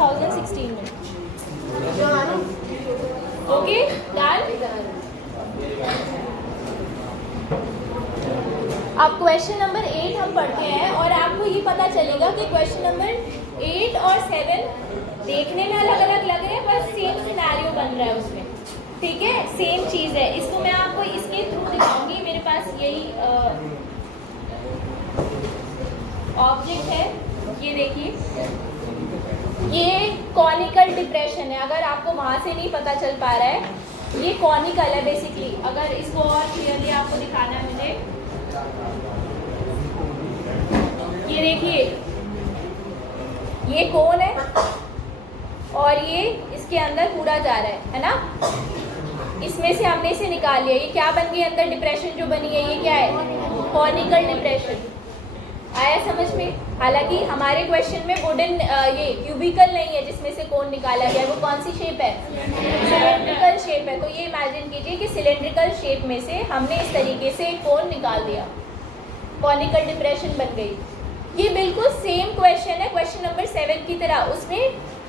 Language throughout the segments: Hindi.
2016 में। Okay done. अब क्वेश्चन नंबर 8 हम पढ़ते हैं और आपको ये पता चलेगा कि क्वेश्चन नंबर 8 और 7 देखने में अलग अलग लग रहे हैं पर सेम सिनेरियो बन रहा है उसमें, ठीक है, सेम चीज़ है। इसको मैं आपको इसके थ्रू दिखाऊंगी। मेरे पास यही ऑब्जेक्ट है, ये देखिए, ये कॉनिकल डिप्रेशन है। अगर आपको वहाँ से नहीं पता चल पा रहा है, ये कॉनिकल है बेसिकली। अगर इसको और क्लियरली आपको दिखाना है मुझे, ये देखिए, ये कोन है और ये इसके अंदर पूरा जा रहा है ना। इसमें से हमने इसे निकाल लिया, ये क्या बन गई अंदर डिप्रेशन जो बनी है, ये क्या है, कॉनिकल डिप्रेशन। आया समझ में? हालांकि हमारे क्वेश्चन में वुडन ये क्यूबिकल नहीं है जिसमें से कोन निकाला गया, वो कौन सी शेप है, सिलेंड्रिकल शेप है। तो ये इमेजिन कीजिए कि सिलेंड्रिकल शेप में से हमने इस तरीके से एक कोन निकाल दिया, कॉनिकल डिप्रेशन बन गई। ये बिल्कुल सेम क्वेश्चन है क्वेश्चन नंबर 7 की तरह। उसमें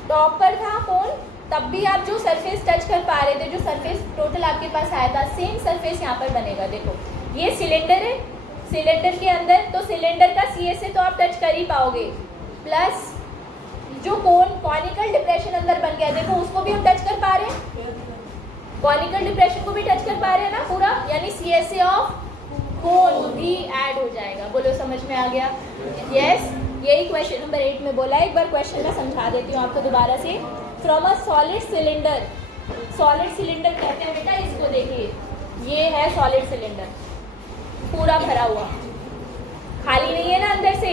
टॉप पर था कोन, तब भी आप जो सरफेस टच कर पा रहे थे, जो सरफेस टोटल आपके पास आया था, सेम सरफेस यहाँ पर बनेगा। देखो ये सिलेंडर है, सिलेंडर के अंदर तो सिलेंडर का सी से तो आप टच कर ही पाओगे, प्लस जो कोन कॉनिकल डिप्रेशन अंदर बन गया, देखो उसको भी हम टच कर पा रहे हैं, कॉनिकल डिप्रेशन को भी टच कर पा रहे हैं ना पूरा, यानी सी ऑफ कोन भी ऐड हो जाएगा। बोलो समझ में आ गया? यस, यही क्वेश्चन नंबर 8 में बोला है। एक बार क्वेश्चन मैं समझा देती हूँ आपको दोबारा से। From a solid cylinder, solid cylinder कहते हैं बेटा इसको, देखिए ये है सॉलिड सिलेंडर, पूरा भरा हुआ, खाली नहीं है ना अंदर से।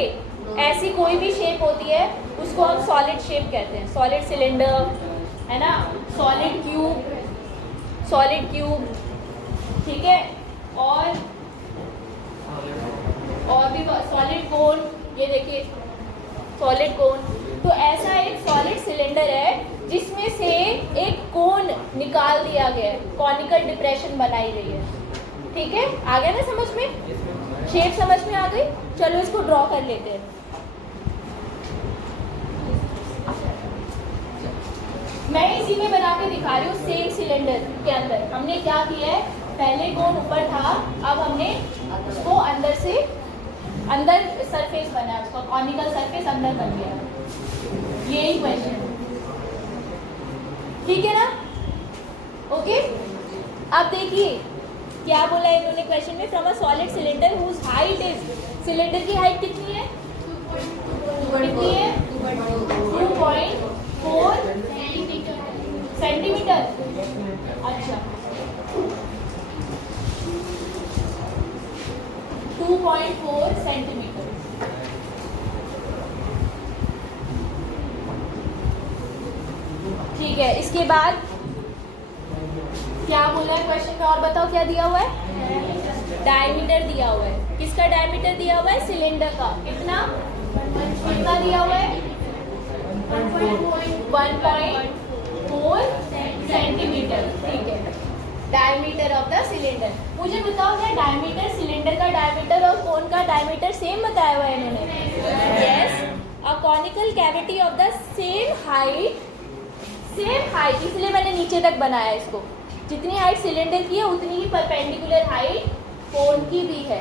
ऐसी कोई भी शेप होती है उसको हम सॉलिड शेप कहते हैं, सॉलिड सिलेंडर है ना, सॉलिड क्यूब, ठीक है, और भी सॉलिड कोन, ये देखिए सॉलिड कोन। तो ऐसा एक सॉलिड सिलेंडर है जिसमें से एक कोन निकाल दिया गया है, कॉनिकल डिप्रेशन बनाई गई है, ठीक है। आ गया ना समझ में? शेप समझ में आ गई? चलो इसको ड्रॉ कर लेते हैं। मैं इसी में बना के दिखा रही हूँ। सेम सिलेंडर के अंदर हमने क्या किया है, पहले कोन ऊपर था, अब हमने उसको अंदर से, अंदर सरफेस बना है उसका, कॉनिकल सरफेस अंदर बन गया। यही क्वेश्चन, ठीक है ना? ओके, अब देखिए क्या बोला है इन्होंने क्वेश्चन में, from a solid cylinder whose height is, cylinder की हाइट कितनी है, कितनी है, 2.4 सेंटीमीटर। अच्छा 2.4 सेंटीमीटर, ठीक है। इसके बाद क्या बोला है क्वेश्चन में, और बताओ क्या दिया हुआ है, डायमीटर दिया हुआ है। किसका डायमीटर दिया हुआ है, सिलेंडर का। कितना दिया हुआ है, 1.4 सेंटीमीटर, ठीक है, डायमीटर ऑफ द सिलेंडर। मुझे बताओ क्या डायमीटर, सिलेंडर का डायमीटर और कोन का डायमीटर सेम बताया हुआ है इन्होंने? Yes, a conical cavity of the same height, इसलिए मैंने नीचे तक बनाया इसको। जितनी हाइट सिलेंडर की है उतनी ही परपेंडिकुलर हाइट कोन की भी है,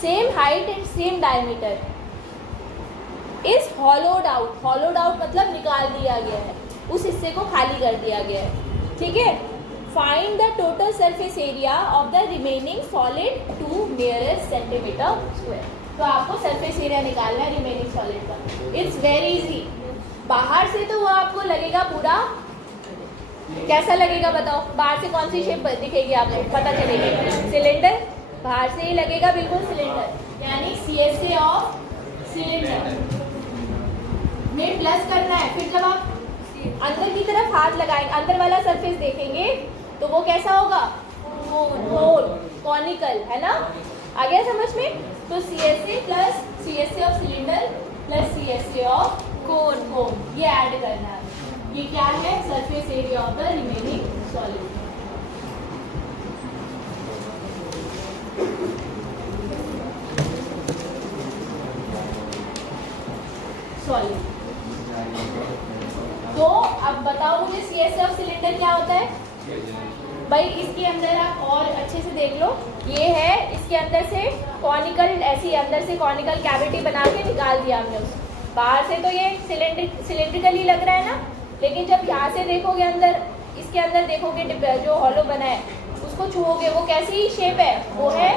same height and same diameter. Is hollowed out, hollowed out मतलब निकाल दिया गया है, उस हिस्से को खाली कर दिया गया है, ठीक है। Find the total surface area of the remaining solid to nearest centimetre square. तो आपको सरफेस एरिया निकालना है रिमेनिंग सॉलिड का। It's very easy. बाहर से तो वो आपको लगेगा पूरा, कैसा लगेगा बताओ, बाहर से कौन सी शेप दिखेगी आपको, पता चलेगी, सिलेंडर बाहर से ही लगेगा बिल्कुल सिलेंडर, यानी सी ऑफ सिलेंडर में प्लस करना है। फिर जब आप अंदर की तरफ हाथ लगाएंगे, अंदर वाला सरफेस देखेंगे तो वो कैसा होगा, कॉनिकल, है ना? आ गया समझ में? तो C plus C of cylinder plus C of cone, ये ऐड करना है। ये क्या है, surface area of the remaining solid. तो अब बताओ मुझे CSA ऑफ सिलेंडर क्या होता है भाई। इसके अंदर आप और अच्छे से देख लो, ये है इसके अंदर से कॉनिकल, ऐसी अंदर से कॉनिकल कैविटी बना के निकाल दिया हमने उसे। बाहर से तो ये सिलेंड्रिकल ही लग रहा है ना, लेकिन जब यहाँ से देखोगे अंदर, इसके अंदर देखोगे जो हॉलो बना है उसको छुओगे, वो कैसी शेप है, वो है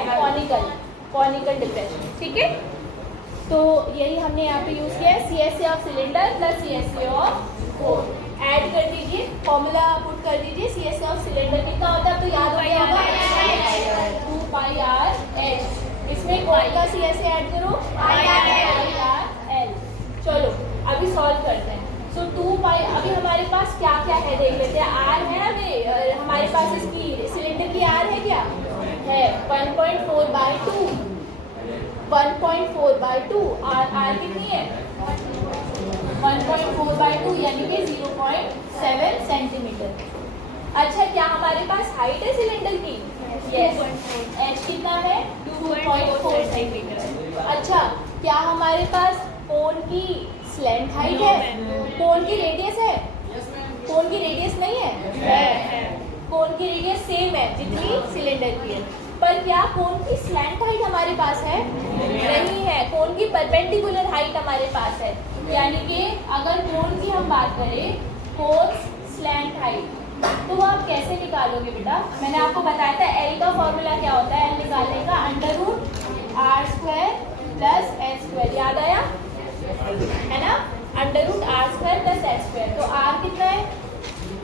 कॉनिकल डिप्रेशन। ठीक है, तो यही हमने यहाँ पे यूज किया है, CSA of cylinder plus CSA of core. Add कर दीजिए, फॉर्मूला पुट कर दीजिए। CSA ऑफ सिलेंडर कितना होता है तो याद हो गया होगा 2πr/h। इसमें कौन का CSA ऐड करो, πr/l। चलो अभी सॉल्व करते हैं। सो 2π, अभी हमारे पास क्या क्या है देख लेते हैं। R है अभी हमारे पास, इसकी सिलेंडर की R है क्या है 1.4/2, 1.4/2। R कितनी है 1.4/2 यानी कि 0.7 सेंटीमीटर। अच्छा, क्या हमारे पास हाइट है सिलेंडर की, यस। h कितना है 2.4 सेंटीमीटर। अच्छा, क्या हमारे पास कोन की स्लैंट हाइट है, कोन की रेडियस है, कोन की रेडियस नहीं है, कोन की रेडियस सेम है जितनी सिलेंडर की है, पर क्या कोन की स्लैंट हाइट हमारे पास है, नहीं है। कोन की परपेंडिकुलर हाइट हमारे पास है, यानी कि अगर कोन की हम बात करें, कोन स्लैंट हाइट, तो वो आप कैसे निकालोगे बेटा। मैंने आपको बताया था L का फॉर्मूला क्या होता है, L निकालने का √r² + h², याद आया है ना, √r² + h²। तो r कितना है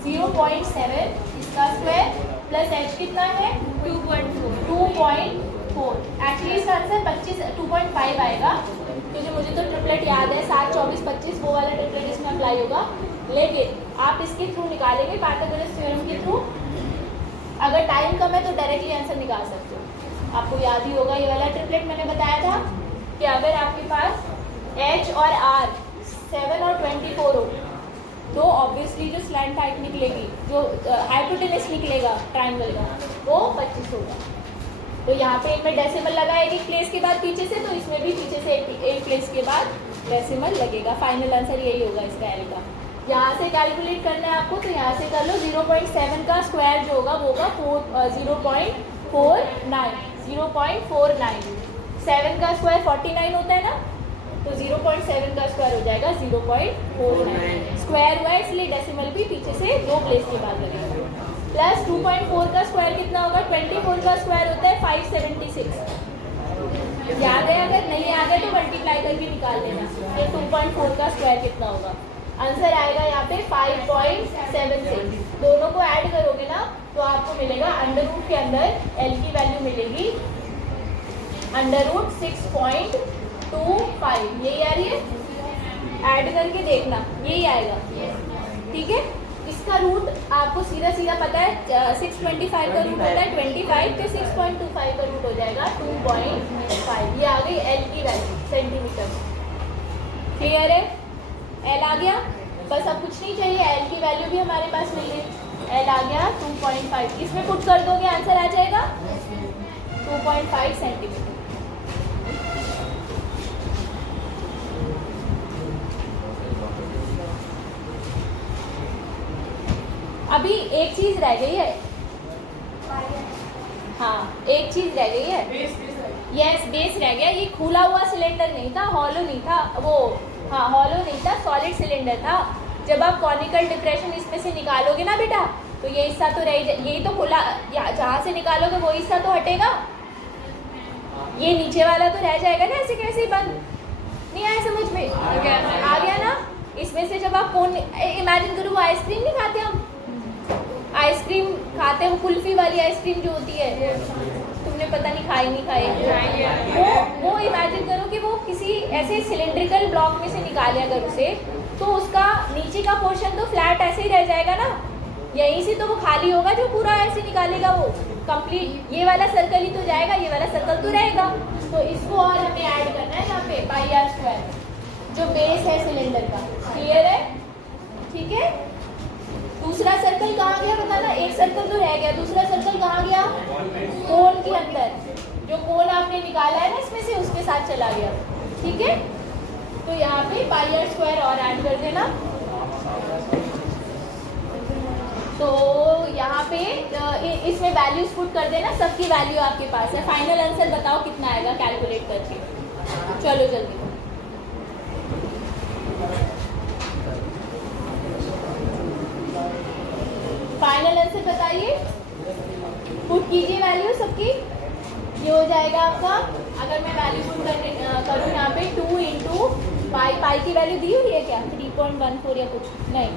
0.7 इसका स्क्वायर प्लस h कितना है 2.4। एक्चुअली इसका आंसर 2.5 आएगा, क्योंकि मुझे तो ट्रिपलेट याद है 7, 24, 25, वो वाला ट्रिपलेट इसमें अप्लाई होगा। लेकिन आप इसके थ्रू निकालेंगे, पाइथागोरस थ्योरम के थ्रू। अगर टाइम कम है तो डायरेक्टली आंसर निकाल सकते हो। आपको याद ही होगा ये वाला ट्रिपलेट मैंने बताया था कि अगर आपके पास h और r 7 और 24 हो, तो ऑब्वियसली जो स्लैंट हाइट निकलेगी, जो हाइपोटेनस निकलेगा ट्राइंगल का, वो 25 होगा। तो यहाँ पे इनमें डेसिमल लगा एक प्लेस के बाद पीछे से, तो इसमें भी पीछे से एक प्लेस के बाद डेसिमल लगेगा। फाइनल आंसर यही होगा इसका L का। यहाँ से कैलकुलेट करना है आपको, तो यहाँ से कर लो 0.7 का स्क्वायर जो होगा वो होगा 0.49। 7 का स्क्वायर 49 होता है ना, तो 0.7 का स्क्वायर हो जाएगा 0.49। स्क्वायर हुआ है इसलिए डेसिमल भी पीछे से 2 प्लेस के बाद लगेगा। प्लस 2.4 का स्क्वायर कितना होगा, 24 का स्क्वायर होता है 576। याद है, अगर नहीं याद है तो मल्टीप्लाई करके निकाल लेना ये 2.4 का स्क्वायर कितना होगा। आंसर आएगा यहाँ पे 5.76। दोनों को ऐड करोगे ना तो आपको मिलेगा अंडर रूट के अंदर L की वैल्यू मिलेगी √6.25। यही आ रही है, ऐड करके देखना यही आएगा। ठीक है, इसका रूट आपको सीधा सीधा पता है, 625 का रूट होता है 25, तो 6.25 का रूट हो जाएगा 2.5। ये आ गई L की वैल्यू सेंटीमीटर। क्लियर है, L आ गया, बस अब कुछ नहीं चाहिए, L की वैल्यू भी हमारे पास मिल गई। L आ गया 2.5, इसमें पुट कर दोगे आंसर आ जाएगा 2.5 सेंटीमीटर। अभी एक चीज रह गई है, हाँ एक चीज रह गई है, यस बेस रह गया। ये खुला हुआ सिलेंडर नहीं था, हॉलो नहीं था वो, हाँ हॉलो नहीं था, सॉलिड सिलेंडर था। जब आप कॉनिकल डिप्रेशन इसमें से निकालोगे ना बेटा, तो ये हिस्सा तो रह, यही तो खुला, जहाँ से निकालोगे वो हिस्सा तो हटेगा, ये नीचे वाला तो रह जाएगा ना, ऐसे कैसे बंद नहीं आया समझ में, आ गया ना। इसमें से जब आप कौन इमेजिन करो, वो आइसक्रीम नहीं खाते हम, आइसक्रीम खाते हैं, वो कुल्फी वाली आइसक्रीम जो होती है, तुमने पता नहीं खाई नहीं खाई, वो इमेजिन करो कि वो किसी ऐसे सिलेंड्रिकल ब्लॉक में से निकाले अगर उसे, तो उसका नीचे का पोर्शन तो फ्लैट ऐसे ही रह जाएगा ना, यहीं से तो वो खाली होगा, जो पूरा ऐसे निकालेगा वो कंप्लीट, ये वाला सर्कल ही तो जाएगा, ये वाला सर्कल तो रहेगा। तो इसको और हमें ऐड करना है यहाँ पे πr², जो बेस है सिलेंडर का। क्लियर है, ठीक है। दूसरा सर्कल कहाँ गया बताना, एक सर्कल तो रह गया, दूसरा सर्कल कहाँ गया, कोन के अंदर, जो कोन आपने निकाला है ना इसमें से, उसके साथ चला गया। ठीक है, तो यहाँ पे πr² और ऐड कर देना। पे इसमें वैल्यूज पुट कर देना, सबकी वैल्यू आपके पास है। फाइनल आंसर बताओ कितना आएगा कैलकुलेट करके, चलो जल्दी। फाइनल आंसर बताइए, पुट कीजिए वैल्यू सबकी। ये हो जाएगा आपका, अगर मैं वैल्यू पुट करूँ यहाँ पे 2 इंटू पाई, पाई की वैल्यू दी हुई है क्या 3.14 या कुछ नहीं,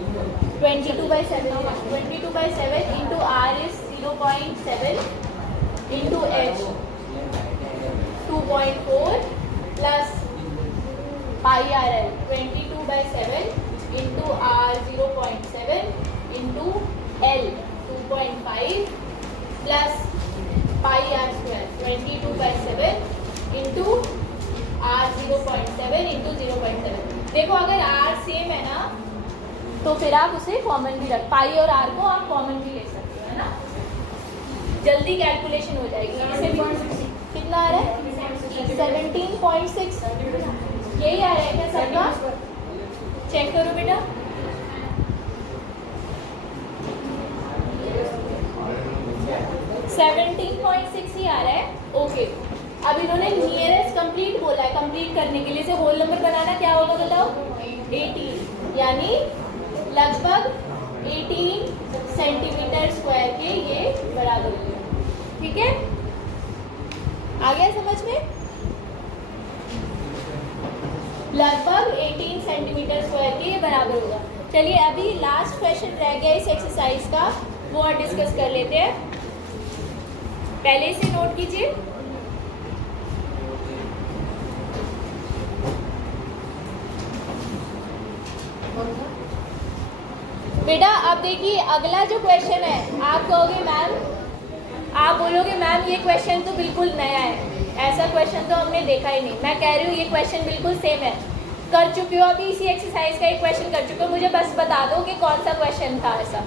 22/7, 22/7 into r is 0.7 into h 2.4 plus pi r l 22/7 into r 0.7 into l 2.5 plus pi r square 22/7 into r 0.7 into 0.7। देखो अगर आर सेम है ना तो फिर आप उसे कॉमन भी रख, पाई और आर को आप कॉमन भी ले सकते हो, है ना, जल्दी कैलकुलेशन हो जाएगी। इसे भी कितना आ रहा है 17.6, यही आ रहा है क्या सबका, चेक करो बेटा। ही आ रहा है, ओके। अब इन्होंने नियरेस्ट कंप्लीट बोला है, कंप्लीट करने के लिए इसे होल नंबर बनाना क्या होगा बताओ, 18, यानी लगभग 18 सेंटीमीटर स्क्वायर के ये बराबर होगा। ठीक है, आ गया समझ में, लगभग 18 सेंटीमीटर स्क्वायर के ये बराबर होगा। चलिए अभी लास्ट क्वेश्चन रह गया इस एक्सरसाइज का, वो और डिस्कस कर लेते हैं। पहले इसे नोट कीजिए। बेटा अब देखिए अगला जो क्वेश्चन है, आप कहोगे मैम, आप बोलोगे मैम ये क्वेश्चन तो बिल्कुल नया है, ऐसा क्वेश्चन तो हमने देखा ही नहीं। मैं कह रही हूँ ये क्वेश्चन बिल्कुल सेम है, कर चुके हो अभी इसी एक्सरसाइज का एक क्वेश्चन कर चुके हो, मुझे बस बता दो कि कौन सा क्वेश्चन था ऐसा।